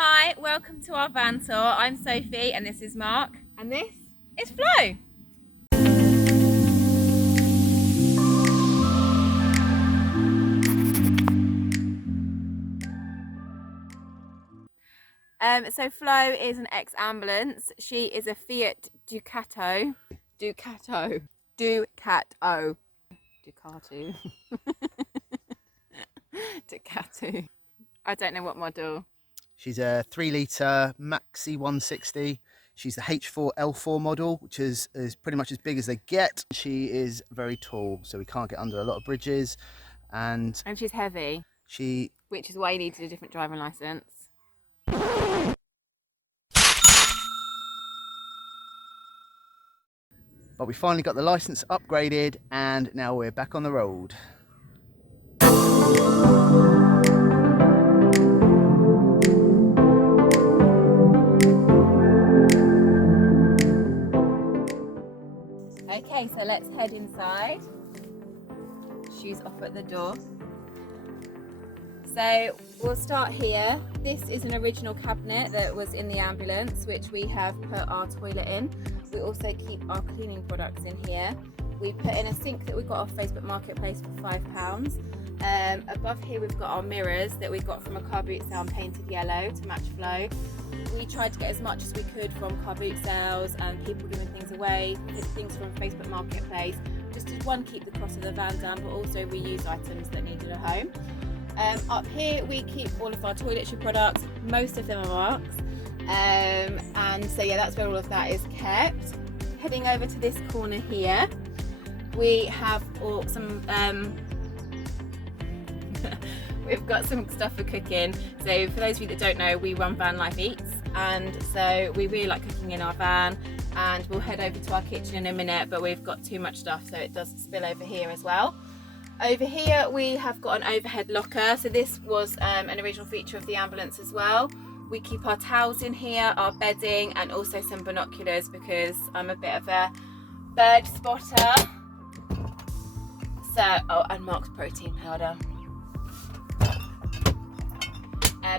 Hi, welcome to our van tour. I'm Sophie and this is Mark. And this is Flo. So Flo is an ex-ambulance. She is a Fiat Ducato. Ducato. Ducato. I don't know what model. She's a 3-litre Maxi 160. She's the H4L4 model, which is pretty much as big as they get. She is very tall, so we can't get under a lot of bridges. And she's heavy. Which is why you needed a different driving licence. But we finally got the licence upgraded and now we're back on the road. Okay, so let's head inside. Shoes off at the door. So we'll start here. This is an original cabinet that was in the ambulance, which we have put our toilet in. We also keep our cleaning products in here. We put in a sink that we got off Facebook Marketplace for £5. Above here we've got our mirrors that we got from a car boot sale and painted yellow to match Flo. We tried to get as much as we could from car boot sales and people giving things away, things from Facebook Marketplace, just to one, keep the cost of the van down, but also reuse items that needed a home. Up here we keep all of our toiletry products, most of them are Mark's, and so yeah, that's where all of that is kept. Heading over to this corner here, we have we've got some stuff for cooking. So for those of you that don't know, we run Vanlife Eats, and so we really like cooking in our van, and we'll head over to our kitchen in a minute, but we've got too much stuff so it does spill over here as well. Over here we have got an overhead locker, so this was an original feature of the ambulance as well. We keep our towels in here, our bedding, and also some binoculars because I'm a bit of a bird spotter. So, and Mark's protein powder.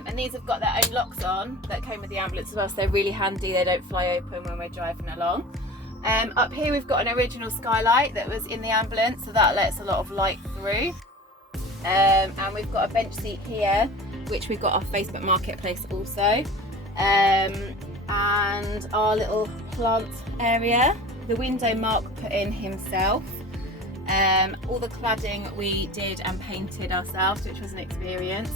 And these have got their own locks on that came with the ambulance as well, so they're really handy. They don't fly open when we're driving along. Up here we've got an original skylight that was in the ambulance, so that lets a lot of light through. And we've got a bench seat here, which we've got off Facebook Marketplace also. And our little plant area, the window Mark put in himself. All the cladding we did and painted ourselves, which was an experience.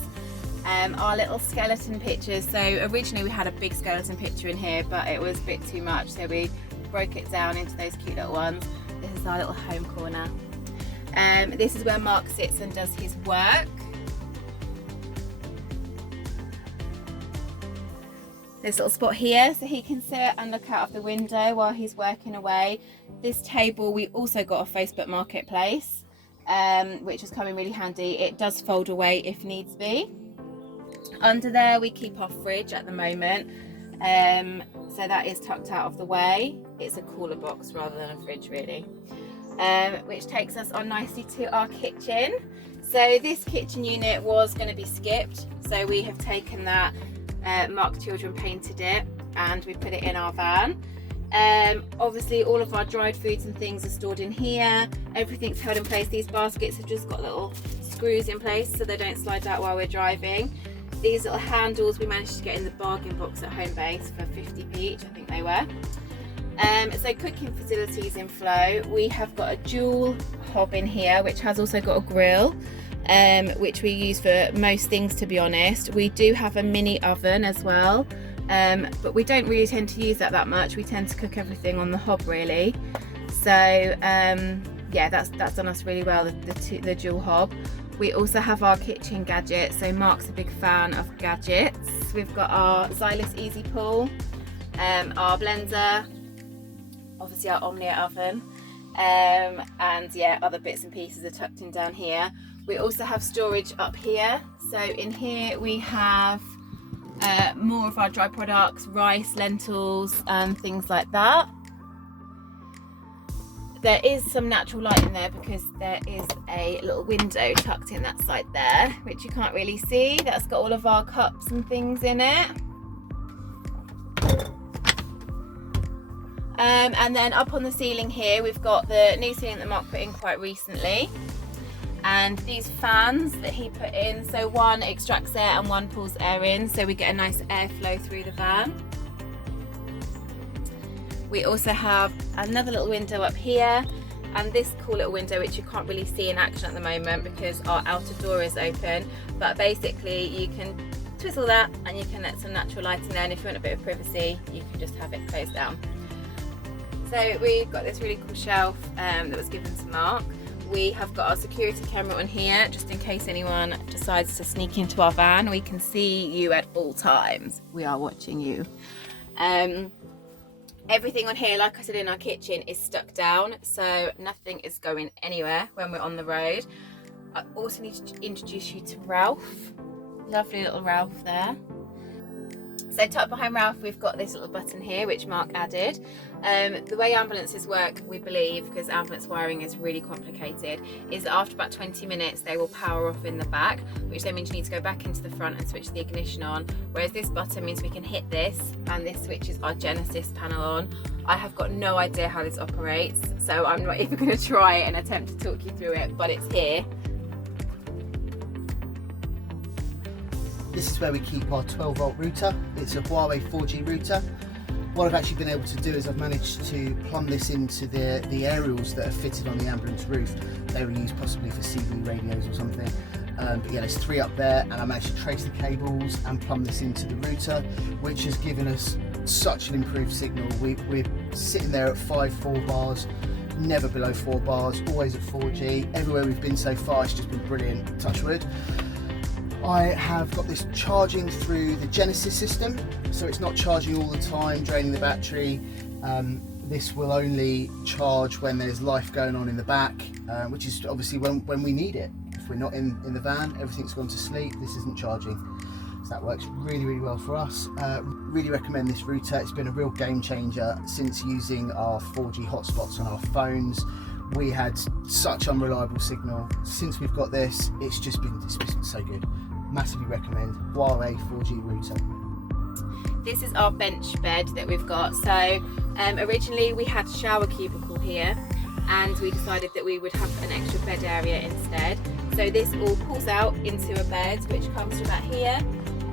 Our little skeleton pictures, so originally we had a big skeleton picture in here, but it was a bit too much, so we broke it down into those cute little ones. This is our little home corner. This is where Mark sits and does his work. This little spot here, so he can sit and look out of the window while he's working away. This table we also got off Facebook Marketplace, which is coming really handy. It does fold away if needs be. Under there we keep our fridge at the moment, so that is tucked out of the way. It's a cooler box rather than a fridge really, which takes us on nicely to our kitchen. So this kitchen unit was going to be skipped, so we have taken that. Mark's children painted it and we put it in our van. Obviously all of our dried foods and things are stored in here. Everything's held in place. These baskets have just got little screws in place so they don't slide out while we're driving. These little handles we managed to get in the bargain box at Homebase for 50p each, I think they were. So cooking facilities in Flo, we have got a dual hob in here which has also got a grill, which we use for most things, to be honest. We do have a mini oven as well, but we don't really tend to use that much. We tend to cook everything on the hob really. So yeah, that's done us really well, the dual hob. We also have our kitchen gadgets, so Mark's a big fan of gadgets. We've got our Xylus Easy Pull, our blender, obviously our Omnia oven, and yeah, other bits and pieces are tucked in down here. We also have storage up here, so in here we have more of our dry products, rice, lentils and things like that. There is some natural light in there because there is a little window tucked in that side there, which you can't really see. That's got all of our cups and things in it. And then up on the ceiling here, we've got the new ceiling that Mark put in quite recently. And these fans that he put in, so one extracts air and one pulls air in, so we get a nice airflow through the van. We also have another little window up here, and this cool little window which you can't really see in action at the moment because our outer door is open, but basically you can twizzle that and you can let some natural light in there, and if you want a bit of privacy you can just have it closed down. So we've got this really cool shelf that was given to Mark. We have got our security camera on here just in case anyone decides to sneak into our van. We can see you at all times. We are watching you. Everything on here, like I said, in our kitchen is stuck down, so nothing is going anywhere when we're on the road. I also need to introduce you to Ralph. Lovely little Ralph there. So tucked behind Ralph, we've got this little button here which Mark added. The way ambulances work, we believe, because ambulance wiring is really complicated, is that after about 20 minutes they will power off in the back, which then means you need to go back into the front and switch the ignition on, whereas this button means we can hit this and this switches our Genesis panel on. I have got no idea how this operates, so I'm not even going to try it and attempt to talk you through it, but it's here. This is where we keep our 12 volt router. It's a Huawei 4G router. What I've actually been able to do is I've managed to plumb this into the aerials that are fitted on the ambulance roof. They were used possibly for CB radios or something. But yeah, there's 3 up there, and I managed to trace the cables and plumb this into the router, which has given us such an improved signal. We're sitting there at 4 bars, never below 4 bars, always at 4G. Everywhere we've been so far, it's just been brilliant, touch wood. I have got this charging through the Genesis system, so it's not charging all the time, draining the battery. This will only charge when there's life going on in the back, which is obviously when we need it. If we're not in the van, everything's gone to sleep, this isn't charging. So that works really, really well for us. Really recommend this router. It's been a real game changer since using our 4G hotspots on our phones. We had such unreliable signal. Since we've got this, it's been so good. Massively recommend Huawei 4G router. This is our bench bed that we've got. So originally we had a shower cubicle here, and we decided that we would have an extra bed area instead. So this all pulls out into a bed which comes to about here,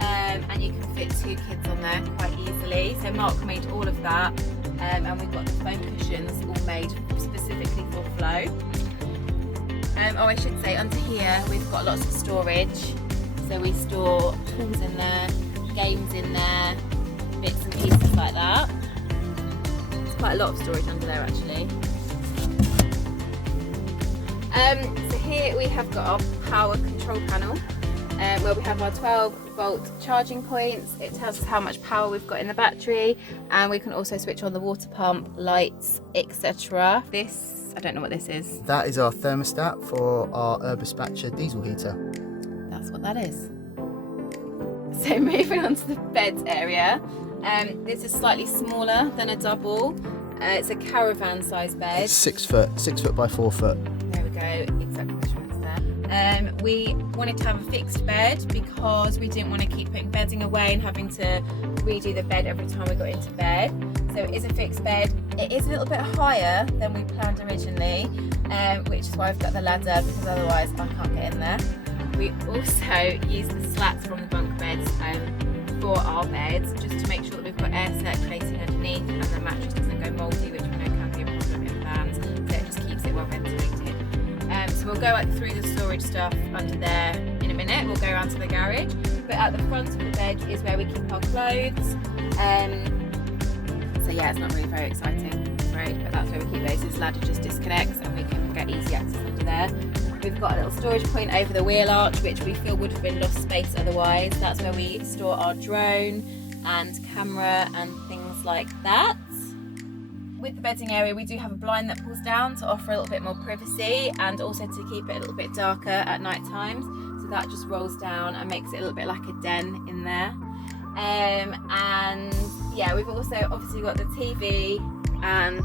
and you can fit 2 kids on there quite easily. So Mark made all of that, and we've got the foam cushions all made specifically for flow. Oh, I should say, under here we've got lots of storage. So we store tools in there, games in there, bits and pieces like that. There's quite a lot of storage under there actually. So here we have got our power control panel, where we have our 12 volt charging points. It tells us how much power we've got in the battery, and we can also switch on the water pump, lights, etc. This, I don't know what this is. That is our thermostat for our Urbispatcher diesel heater. That's what that is. So moving on to the beds area, this is slightly smaller than a double. It's a caravan size bed. It's 6 foot by 4 foot. There we go, exactly measurements there. We wanted to have a fixed bed because we didn't want to keep putting bedding away and having to redo the bed every time we got into bed. So it is a fixed bed. It is a little bit higher than we planned originally, which is why I've got the ladder, because otherwise I can't get in there. We also use the slats from the bunk beds for our beds, just to make sure that we've got air circulating underneath and the mattress doesn't go mouldy, which we know can be a problem in vans, so it just keeps it well ventilated. So we'll go through the storage stuff under there in a minute. We'll go around to the garage, but at the front of the bed is where we keep our clothes. So yeah, it's not really very exciting, I'm afraid, but that's where we keep those. This ladder just disconnects and we can get easy access under there. We've got a little storage point over the wheel arch, which we feel would have been lost space otherwise. That's where we store our drone and camera and things like that. With the bedding area, we do have a blind that pulls down to offer a little bit more privacy and also to keep it a little bit darker at night times. So that just rolls down and makes it a little bit like a den in there. And yeah, we've also obviously got the TV, and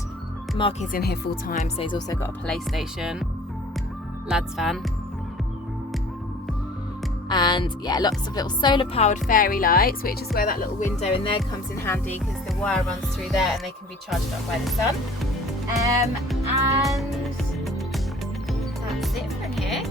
Mark is in here full time, so he's also got a PlayStation. Lad's fan. And yeah, lots of little solar powered fairy lights, which is where that little window in there comes in handy because the wire runs through there and they can be charged up by the sun. And that's it from here.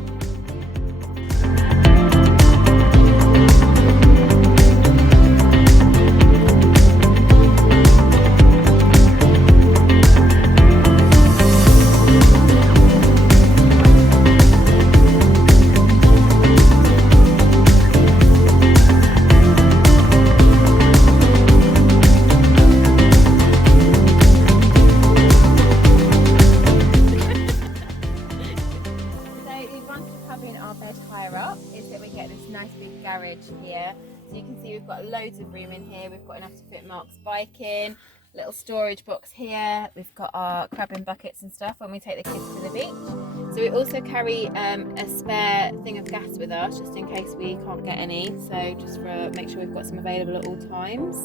Here, so you can see we've got loads of room in here. We've got enough to fit Mark's bike in, little storage box here. We've got our crabbing buckets and stuff when we take the kids to the beach. So we also carry a spare thing of gas with us just in case we can't get any, so just for make sure we've got some available at all times.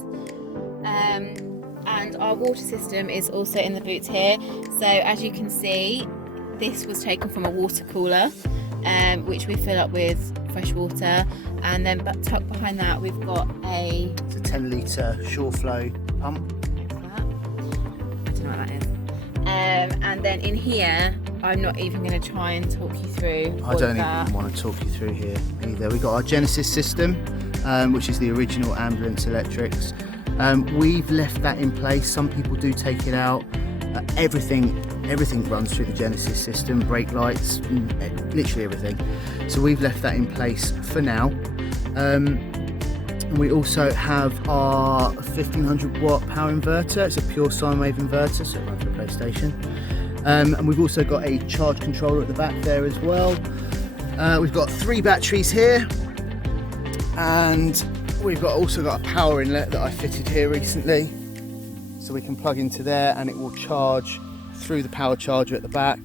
And our water system is also in the boot here. So as you can see, this was taken from a water cooler, which we fill up with fresh water, and then tucked behind that we've got it's a 10 litre shore flow pump. I don't know what that is. And then in here, I'm not even going to try and talk you through. I don't even want to talk you through here either. We've got our Genesis system, which is the original ambulance electrics. We've left that in place. Some people do take it out. Everything runs through the Genesis system, brake lights, literally everything. So we've left that in place for now. And we also have our 1500 watt power inverter. It's a pure sine wave inverter, so it runs for PlayStation. And we've also got a charge controller at the back there as well. We've got 3 batteries here, and we've also got a power inlet that I fitted here recently. So we can plug into there and it will charge through the power charger at the back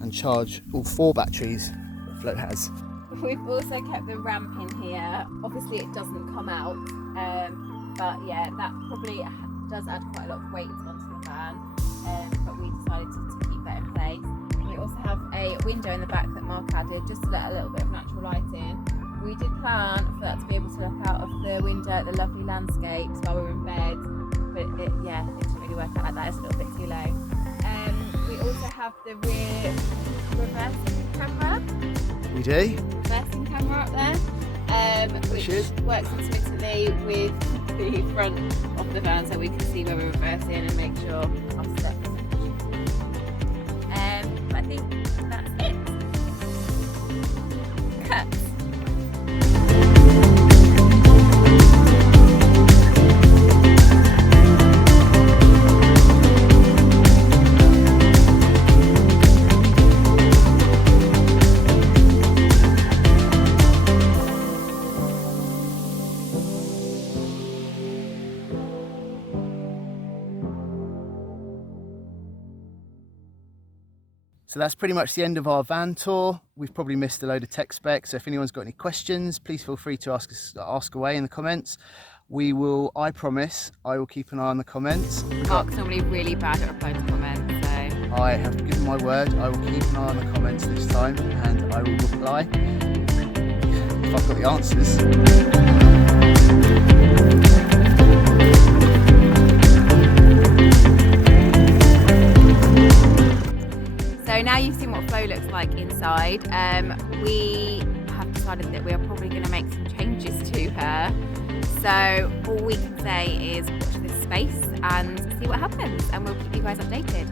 and charge all 4 batteries that Flo has. We've also kept the ramp in here. Obviously it doesn't come out, but yeah, that probably does add quite a lot of weight onto the van, but we decided to keep that in place. We also have a window in the back that Mark added just to let a little bit of natural light in. We did plan for that to be able to look out of the window at the lovely landscapes while we were in bed, but it didn't really work out like that. It's a little bit too low. We also have the rear reversing camera. We do. Reversing camera up there, which works intermittently with the front of the van, so we can see where we're reversing and make sure our steps. But I think that's it. Cut. So that's pretty much the end of our van tour. We've probably missed a load of tech specs, so if anyone's got any questions, please feel free to ask away in the comments. I promise, I will keep an eye on the comments. Mark's normally really bad at replying to comments, so... I have given my word, I will keep an eye on the comments this time, and I will reply if I've got the answers. So now you've seen what Flo looks like inside, we have decided that we are probably going to make some changes to her. So all we can say is watch this space and see what happens, and we'll keep you guys updated.